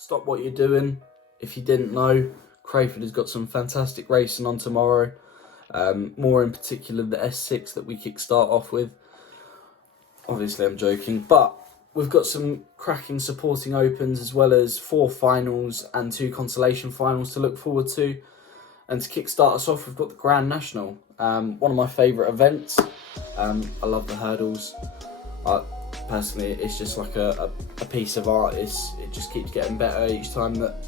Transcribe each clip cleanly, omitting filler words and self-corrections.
stop what you're doing. If you didn't know, Crayford has got some fantastic racing on tomorrow. More in particular the S6 that we kickstart off with. Obviously I'm joking, but we've got some cracking supporting opens as well as 4 finals and 2 consolation finals to look forward to. And to kickstart us off, we've got the Grand National, one of my favourite events. I love the hurdles. Personally, it's just like a piece of art. It just keeps getting better each time that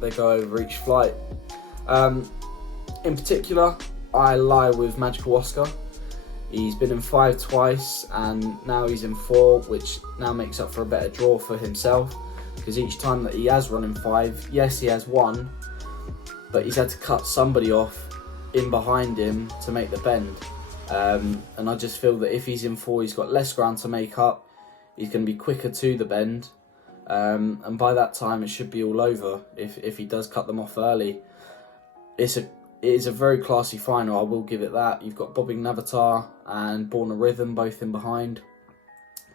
they go over each flight. In particular, I lie with Magical Oscar. He's been in 5 twice and now he's in 4, which now makes up for a better draw for himself, because each time that he has run in 5, yes, he has won, but he's had to cut somebody off in behind him to make the bend. And I just feel that if he's in 4, he's got less ground to make up, he's going to be quicker to the bend, and by that time it should be all over if he does cut them off early. It is a very classy final, I will give it that. You've got Bobbing Navatar and Born a Rhythm both in behind,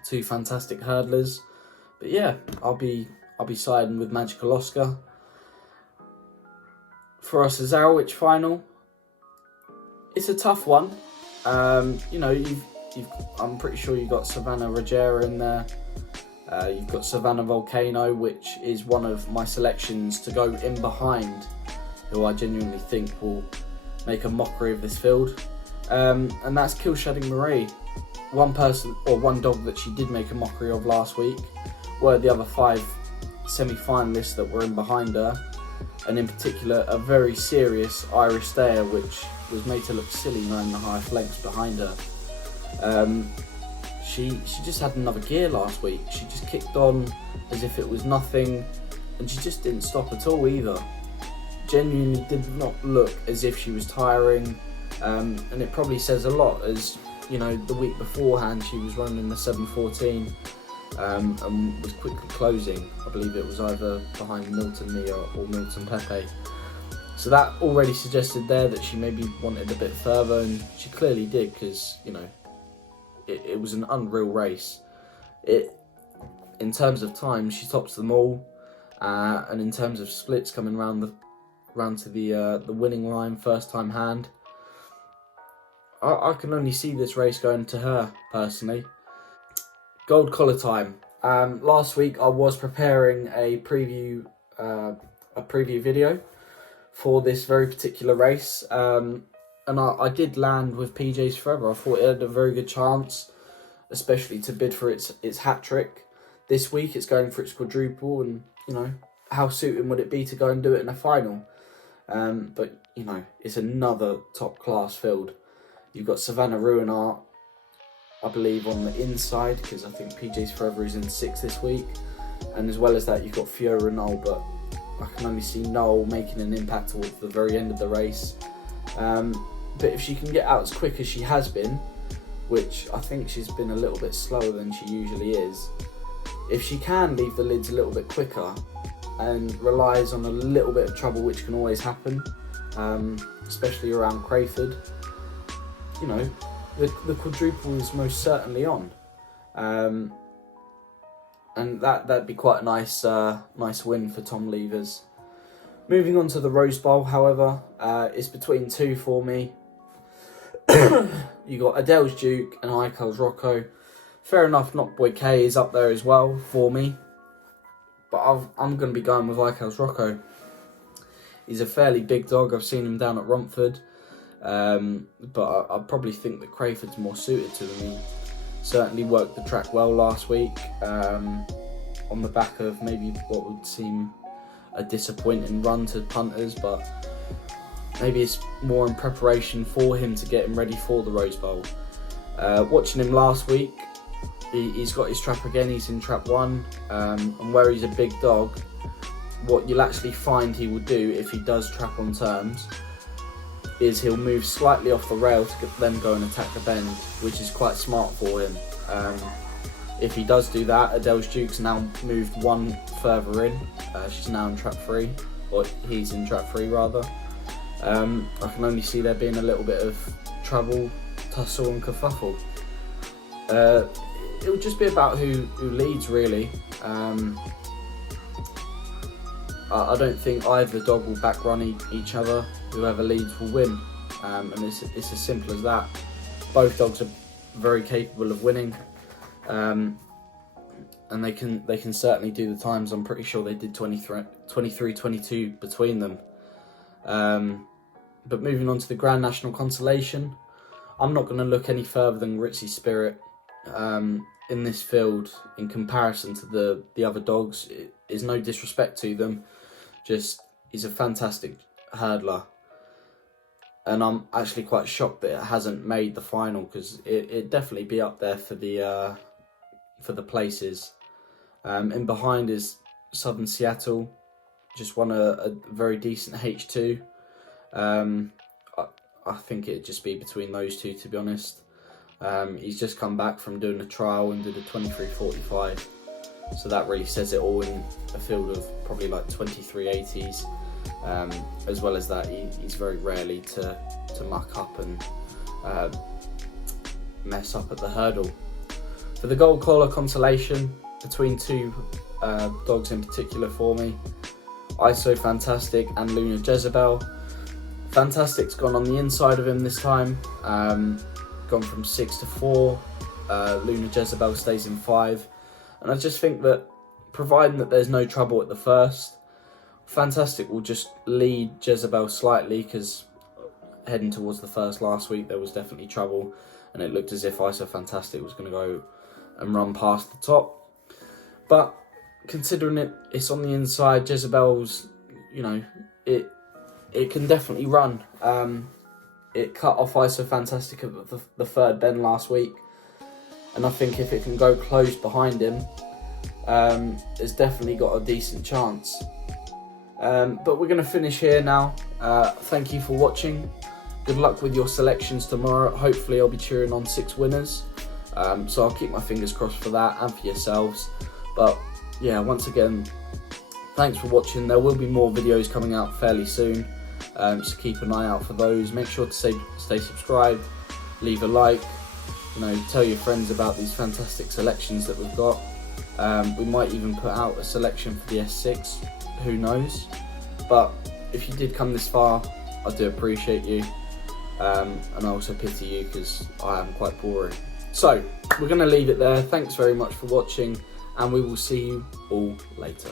2 fantastic hurdlers. But yeah, I'll be siding with Magical Oscar. For our Cesarewitch Final, it's a tough one. You know, I'm pretty sure you've got Savannah Regera in there. You've got Savannah Volcano, which is one of my selections to go in behind, who I genuinely think will make a mockery of this field. And that's Killshading Marie. One dog that she did make a mockery of last week were the other 5 semi-finalists that were in behind her, and in particular a very serious Irish stayer, which was made to look silly knowing the high flanks behind her. She just had another gear last week. She just kicked on as if it was nothing, and she just didn't stop at all either. Genuinely did not look as if she was tiring, and it probably says a lot, as you know, the week beforehand she was running the 7:14 and was quickly closing. I believe it was either behind Milton Mia or Milton Pepe. So that already suggested there that she maybe wanted a bit further, and she clearly did, because you know it was an unreal race. In terms of time, she tops them all, and in terms of splits coming round to the winning line, first time hand, I can only see this race going to her personally. Gold collar time. Last week I was preparing a preview video for this very particular race, and I did land with PJ's Forever. I thought it had a very good chance, especially to bid for its hat trick. This week it's going for its quadruple, and you know, how suiting would it be to go and do it in a final? But you know, it's another top class field. You've got Savannah Ruinart, I believe, on the inside, because I think PJ's Forever is in 6 this week, and as well as that you've got Fiora Noel, but I can only see Noel making an impact towards the very end of the race. But if she can get out as quick as she has been, which I think she's been a little bit slower than she usually is, if she can leave the lids a little bit quicker and relies on a little bit of trouble, which can always happen, especially around Crayford, you know, the quadruple is most certainly on, and that'd be quite a nice win for Tom Levers. Moving on to the Rose Bowl, however, it's between 2 for me. You got Adele's Duke and Eichels Rocco. Fair enough, Not Boy K is up there as well for me, but I'm going to be going with Eichels Rocco. He's a fairly big dog. I've seen him down at Romford. But I probably think that Crayford's more suited to him. He certainly worked the track well last week, on the back of maybe what would seem a disappointing run to punters, but maybe it's more in preparation for him to get him ready for the Rose Bowl. Watching him last week, he's got his trap again. He's in trap 1, and where he's a big dog, what you'll actually find he will do if he does trap on terms is he'll move slightly off the rail to then go and attack the bend, which is quite smart for him. If he does do that, Adele's Duke's now moved 1 further in. She's now in trap 3, or he's in trap 3 rather. I can only see there being a little bit of trouble, tussle and kerfuffle. It would just be about who leads really. I don't think either dog will back run each other. Whoever leads will win, and it's as simple as that. Both dogs are very capable of winning, and they can certainly do the times. I'm pretty sure they did 23-22 between them. But moving on to the Grand National Consolation, I'm not going to look any further than Ritzy Spirit in this field in comparison to the other dogs. It is no disrespect to them, just he's a fantastic hurdler, and I'm actually quite shocked that it hasn't made the final, because it'd definitely be up there for the places. In behind is Southern Seattle, just won a very decent H2. I think it'd just be between those two, to be honest. He's just come back from doing a trial and did a 23.45, so that really says it all in a field of probably like 23.80s. As well as that, he's very rarely to muck up and mess up at the hurdle. For the Gold Collar Consolation, between two dogs in particular for me, ISO Fantastic and Luna Jezebel. Fantastic's gone on the inside of him this time, gone from 6 to 4. Luna Jezebel stays in 5, and I just think that, providing that there's no trouble at the first, Fantastic will just lead Jezebel slightly, because heading towards the first last week there was definitely trouble, and it looked as if ISO Fantastic was going to go and run past the top. But considering it's on the inside, Jezebel's, it can definitely run. It cut off ISO Fantastic at the third bend last week, and I think if it can go close behind him, it's definitely got a decent chance. But we're going to finish here now. Thank you for watching. Good luck with your selections tomorrow. Hopefully I'll be cheering on 6 winners, so I'll keep my fingers crossed for that and for yourselves. But yeah, once again, thanks for watching. There will be more videos coming out fairly soon, so keep an eye out for those. Make sure to stay subscribed, leave a like, tell your friends about these fantastic selections that we've got. We might even put out a selection for the S6, who knows. But if you did come this far, I do appreciate you, and I also pity you, because I am quite boring. So we're going to leave it there. Thanks very much for watching, and we will see you all later.